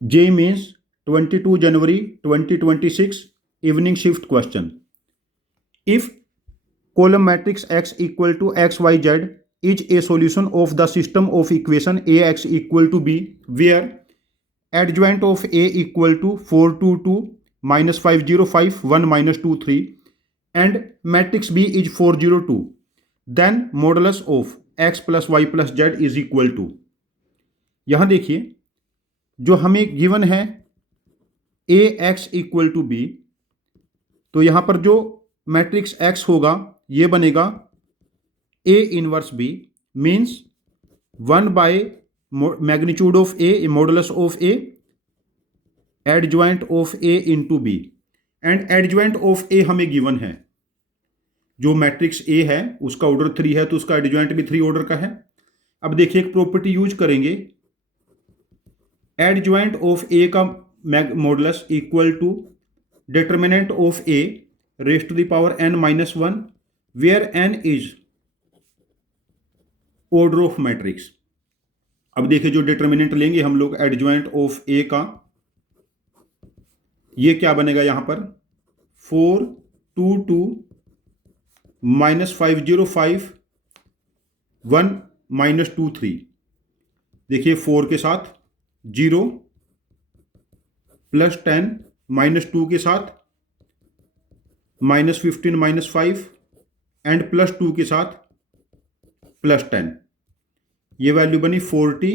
JEE Mains 22 January 2026 evening shift question. If column matrix X equal to XYZ is a solution of the system of equation AX equal to B, where adjoint of A equal to 422 minus 505 1 minus 23 and matrix B is 402, then modulus of X plus Y plus Z is equal to. यहां देखिए जो हमें given है A X equal to B, तो यहां पर जो matrix X होगा ये बनेगा A inverse B, means 1 by magnitude of A modulus of A adjoint of A into B, and adjoint of A हमें गिवन है। जो मैट्रिक्स ए है उसका ऑर्डर 3 है तो उसका एडजॉइंट भी 3 ऑर्डर का है। अब देखिए एक प्रॉपर्टी यूज करेंगे, एडजॉइंट ऑफ ए का modulus equal to determinant of A raise to the power n minus 1, where n is order of matrix. अब देखिए जो डिटर्मिनेंट लेंगे हम लोग एडजॉइंट ऑफ ए का, ये क्या बनेगा यहां पर 422 माइनस 505 1 माइनस 23। देखिए 4 के साथ 0 प्लस 10 माइनस 2 के साथ माइनस 15 माइनस 5 एंड प्लस 2 के साथ प्लस 10। ये वैल्यू बनी 40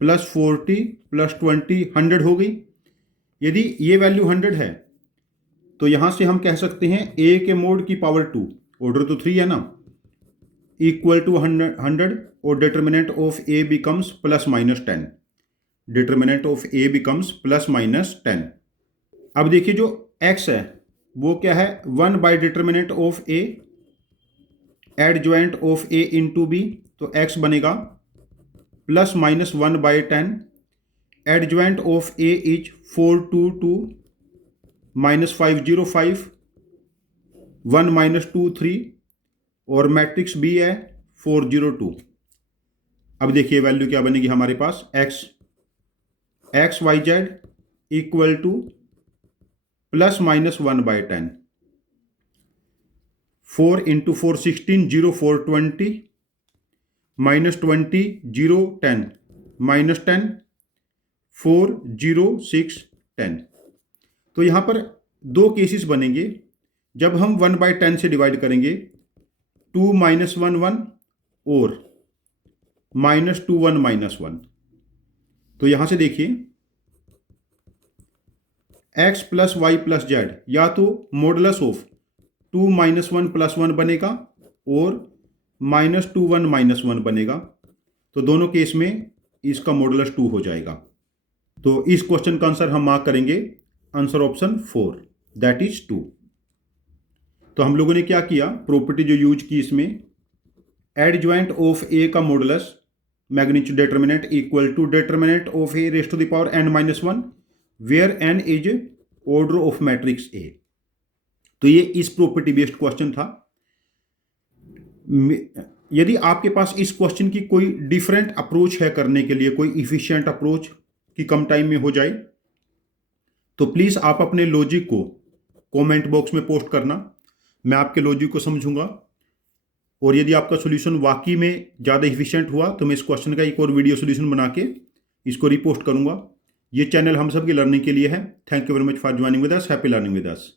प्लस 40 प्लस 20 100 हो गई। यदि ये वैल्यू 100 है तो यहां से हम कह सकते हैं a के मोड की पावर 2, ऑर्डर तो 3 है ना, इक्वल टू 100 और determinant of a becomes plus minus 10। Determinant of a becomes plus minus 10। अब देखिए जो x है वो क्या है 1 by determinant of a adjoint of a into b, तो x बनेगा plus minus 1 by 10। Adjoint of a is 422 minus 505 1 minus 23 और मैट्रिक्स बी है 402। अब देखिए वैल्यू क्या बनेगी हमारे पास X Y Z equal to plus minus 1 by 10। 4 into 4 16 0 4 20 minus 20 0 10 minus 10 4 0 6 10। तो यहां पर दो केसेस बनेंगे, जब हम 1 बाय 10 से डिवाइड करेंगे 2 माइनस 1 1 और माइनस 2 1 माइनस 1। तो यहां से देखिए x plus Y plus Z या तो मॉडुलस ऑफ 2 माइनस 1 प्लस 1 बनेगा और माइनस 2 1 माइनस 1 बनेगा। तो दोनों केस में इसका मॉडुलस 2 हो जाएगा। तो इस क्वेश्चन का आंसर हम मार्क करेंगे आंसर ऑप्शन 4, दैट इज 2। तो हम लोगों ने क्या किया, प्रॉपर्टी जो यूज की इसमें, एडजॉइंट ऑफ ए का modulus magnitude determinant equal to determinant of A raise to the power n minus 1, where n is order of matrix A. तो ये इस प्रॉपर्टी बेस्ड क्वेश्चन था। यदि आपके पास इस क्वेश्चन की कोई डिफरेंट अप्रोच है करने के लिए, कोई इफिशिएंट अप्रोच कि कम टाइम में हो जाए, तो प्लीज आप अपने लॉजिक को कमेंट बॉक्स में पोस्ट करना, मैं आपके लॉजिक को समझूंगा। और यदि आपका सॉल्यूशन वाकई में ज़्यादा इफिशिएंट हुआ तो मैं इस क्वेश्चन का एक और वीडियो सॉल्यूशन बना के इसको रिपोस्ट करूंगा। ये चैनल हम सब की लर्निंग के लिए है। Thank you very much for joining with us. Happy learning with us.